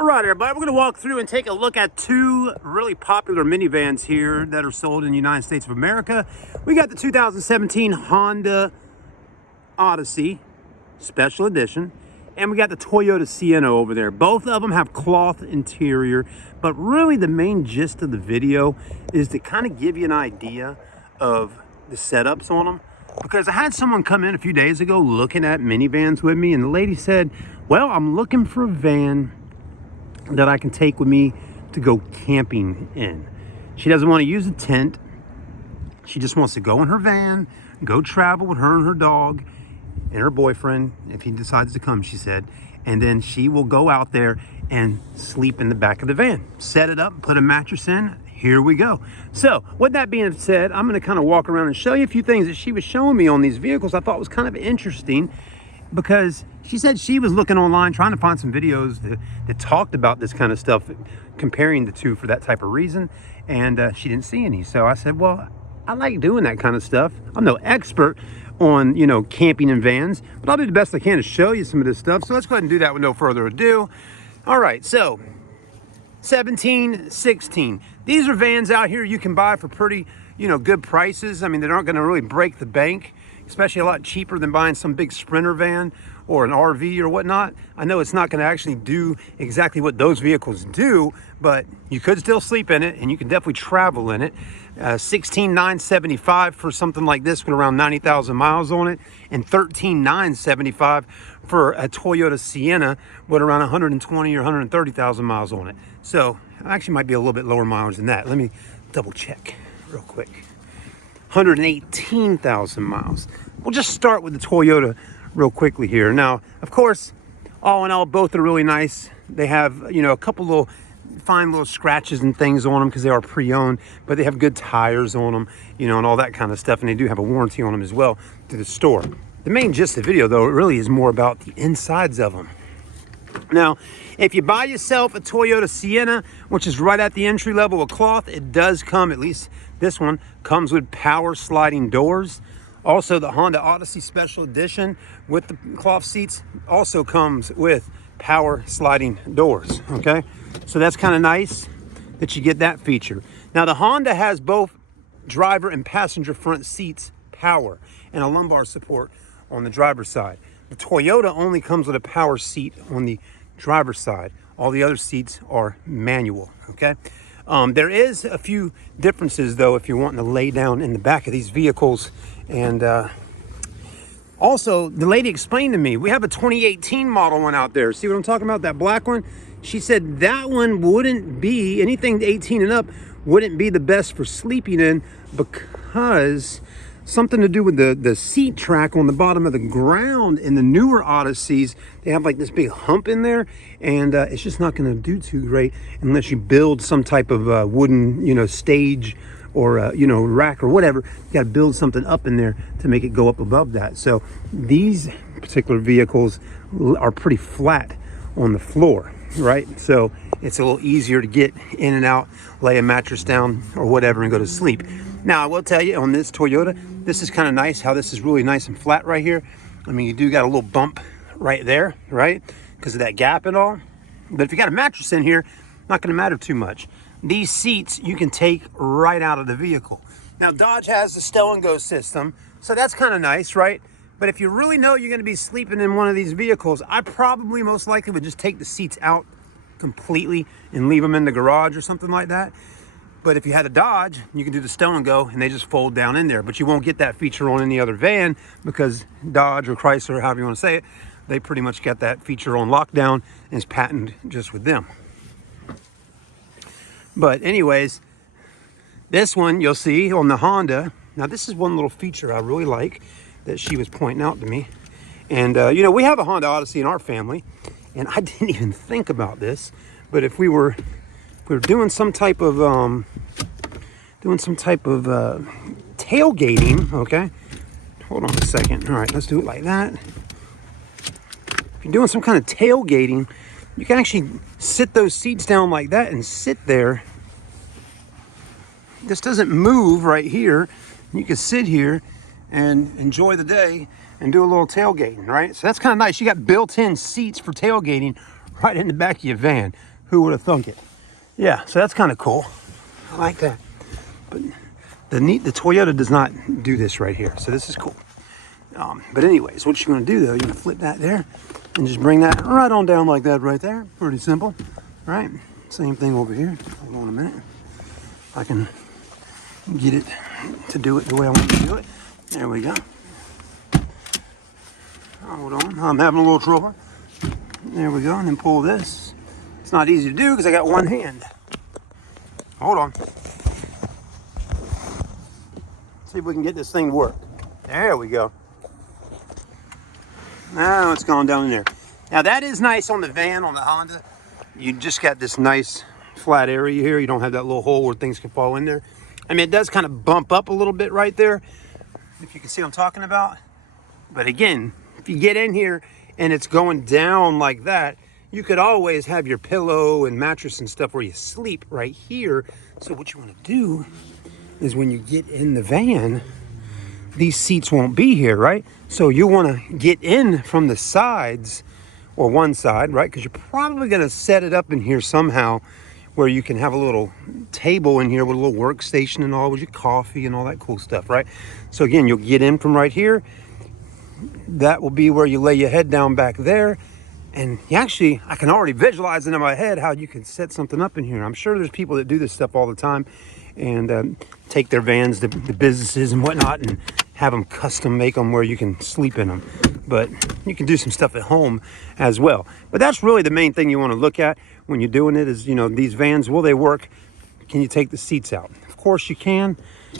All right, everybody, we're going to walk through and take a look at two really popular minivans here that are sold in the United States of America. We got the 2017 Honda Odyssey Special Edition, and we got the Toyota Sienna over there. Both of them have cloth interior, but really the main gist of the video is to kind of give you an idea of the setups on them. Because I had someone come in a few days ago looking at minivans with me, and the lady said, well, I'm looking for a van that I can take with me to go camping in. She doesn't want to use a tent. She just wants to go in her van, go travel with her and her dog and her boyfriend, if he decides to come, she said, and then she will go out there and sleep in the back of the van. Set it up, put a mattress in, here we go. So with that being said, I'm going to kind of walk around and show you a few things that she was showing me on these vehicles I thought was kind of interesting, because she said she was looking online trying to find some videos that talked about this kind of stuff, comparing the two for that type of reason, and she didn't see any. So I said, well, I like doing that kind of stuff. I'm no expert on, you know, camping in vans, but I'll do the best I can to show you some of this stuff. So let's go ahead and do that with no further ado. All right, so 17, 16. These are vans out here you can buy for pretty, you know, good prices. I mean, they're not going to really break the bank, especially a lot cheaper than buying some big Sprinter van or an RV or whatnot. I know it's not going to actually do exactly what those vehicles do, but you could still sleep in it and you can definitely travel in it. 16,975 for something like this with around 90,000 miles on it, and 13,975 for a Toyota Sienna with around 120 or 130,000 miles on it. So actually might be a little bit lower mileage than that. Let me double check real quick. 118,000 miles. We'll just start with the Toyota real quickly here. Now, of course, all in all, both are really nice. They have, you know, a couple little fine little scratches and things on them because they are pre-owned, but they have good tires on them, you know, and all that kind of stuff. And they do have a warranty on them as well through the store. The main gist of the video, though, it really is more about the insides of them. Now, if you buy yourself a Toyota Sienna, which is right at the entry level with cloth, it does come, at least this one, comes with power sliding doors. Also, the Honda Odyssey Special Edition with the cloth seats also comes with power sliding doors, okay? So that's kind of nice that you get that feature. Now, the Honda has both driver and passenger front seats power and a lumbar support on the driver's side. The Toyota only comes with a power seat on the driver's side. All the other seats are manual, okay? There is a few differences, though, if you're wanting to lay down in the back of these vehicles. And also, the lady explained to me, we have a 2018 model one out there. See what I'm talking about, that black one? She said that one wouldn't be, anything 18 and up, wouldn't be the best for sleeping in, because something to do with the seat track on the bottom of the ground in the newer Odysseys. They have like this big hump in there, and it's just not going to do too great unless you build some type of wooden, you know, stage or you know, rack or whatever. You got to build something up in there to make it go up above that. So these particular vehicles are pretty flat on the floor, right? So it's a little easier to get in and out, lay a mattress down or whatever and go to sleep. Now, I will tell you, on this Toyota, this is kind of nice how this is really nice and flat right here. I mean, you do got a little bump right there, right? Because of that gap and all. But if you got a mattress in here, not going to matter too much. These seats you can take right out of the vehicle. Now, Dodge has the stow and go system, so that's kind of nice, right? But if you really know you're going to be sleeping in one of these vehicles, I probably most likely would just take the seats out completely and leave them in the garage or something like that. But if you had a Dodge, you can do the stow and go and they just fold down in there. But you won't get that feature on any other van, because Dodge or Chrysler, however you want to say it, they pretty much got that feature on lockdown and it's patented just with them. But anyways, this one you'll see on the Honda. Now, this is one little feature I really like that she was pointing out to me. And, you know, we have a Honda Odyssey in our family, and I didn't even think about this. But if we were doing some type of tailgating, okay? Hold on a second. All right, let's do it like that. If you're doing some kind of tailgating, you can actually sit those seats down like that and sit there. This doesn't move right here. You can sit here and enjoy the day and do a little tailgating, right? So that's kind of nice. You got built-in seats for tailgating right in the back of your van. Who would have thunk it? Yeah, so that's kind of cool. I like that. But the Toyota does not do this right here, so this is cool. But anyways, what you're going to do though, you're going to flip that there and just bring that right on down like that right there. Pretty simple, right? Same thing over here. Hold on a minute. I can get it to do it the way I want to do it. There we go. Hold on, I'm having a little trouble. There we go, and then pull this. It's not easy to do because I got one hand. Hold on. See if we can get this thing to work. There we go. Now it's gone down in there. Now that is nice on the van, on the Honda. You just got this nice flat area here. You don't have that little hole where things can fall in there. I mean, it does kind of bump up a little bit right there, if you can see what I'm talking about. But again, if you get in here and it's going down like that, you could always have your pillow and mattress and stuff where you sleep right here. So what you want to do is when you get in the van, these seats won't be here, right? So you want to get in from the sides, or one side, right? Because you're probably going to set it up in here somehow where you can have a little table in here with a little workstation and all, with your coffee and all that cool stuff, right? So again, you'll get in from right here. That will be where you lay your head down back there. And you actually, I can already visualize it in my head how you can set something up in here. I'm sure there's people that do this stuff all the time and take their vans to businesses and whatnot and have them custom make them where you can sleep in them. But you can do some stuff at home as well. But that's really the main thing you want to look at when you're doing it is, you know, these vans, will they work? Can you take the seats out? Of course you can.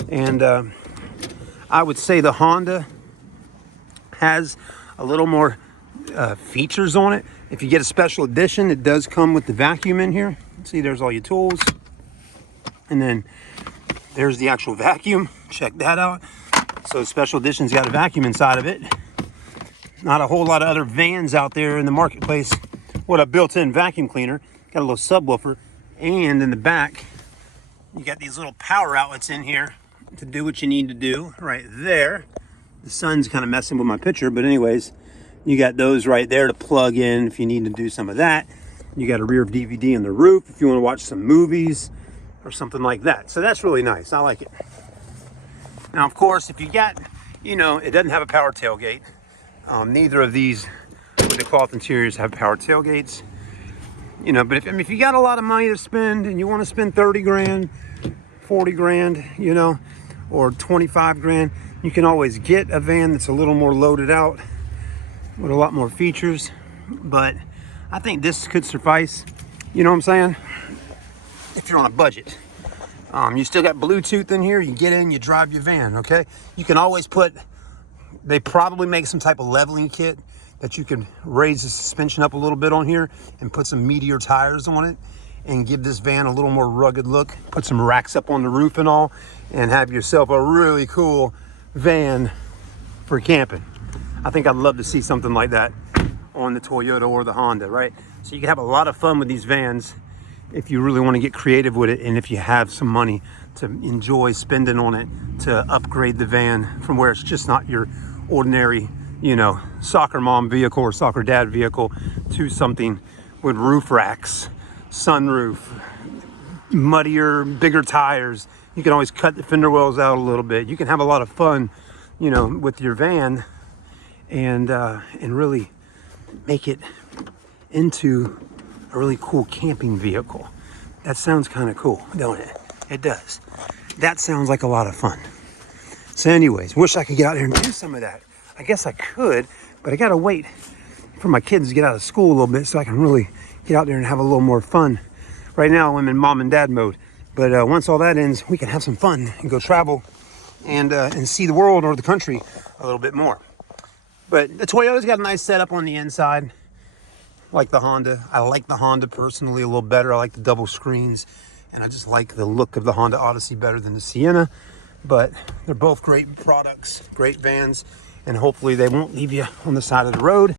And I would say the Honda has a little more features on it. If you get a special edition, it does come with the vacuum in here. See, there's all your tools. And then there's the actual vacuum. Check that out. So special edition's got a vacuum inside of it. Not a whole lot of other vans out there in the marketplace with a built-in vacuum cleaner. Got a little subwoofer. And in the back, you got these little power outlets in here to do what you need to do right there. The sun's kind of messing with my picture, but anyways, you got those right there to plug in if you need to do some of that. You got a rear DVD in the roof if you want to watch some movies or something like that. So that's really nice. I like it. Now, of course, if you got, you know, it doesn't have a power tailgate. Neither of these with the cloth interiors have power tailgates. You know, but if you got a lot of money to spend and you want to spend 30 grand, 40 grand, you know, or 25 grand, you can always get a van that's a little more loaded out with a lot more features. But I think this could suffice, you know what I'm saying? If you're on a budget. You still got Bluetooth in here. You get in, you drive your van, okay? You can always put, they probably make some type of leveling kit that you can raise the suspension up a little bit on here and put some meteor tires on it and give this van a little more rugged look. Put some racks up on the roof and all, and have yourself a really cool van for camping. I think I'd love to see something like that on the Toyota or the Honda, right? So you can have a lot of fun with these vans if you really want to get creative with it, and if you have some money to enjoy spending on it to upgrade the van from where it's just not your ordinary, you know, soccer mom vehicle or soccer dad vehicle to something with roof racks, sunroof, muddier, bigger tires. You can always cut the fender wells out a little bit. You can have a lot of fun, you know, with your van and really make it into a really cool camping vehicle. That sounds kind of cool, don't it? It does. That sounds like a lot of fun. So anyways, wish I could get out there and do some of that. I guess I could, but I gotta wait for my kids to get out of school a little bit so I can really get out there and have a little more fun. Right now I'm in mom and dad mode, but once all that ends, we can have some fun and go travel and see the world or the country a little bit more. But the Toyota's got a nice setup on the inside, like the Honda. I like the Honda personally a little better. I like the double screens, and I just like the look of the Honda Odyssey better than the Sienna. But they're both great products, great vans, and hopefully they won't leave you on the side of the road.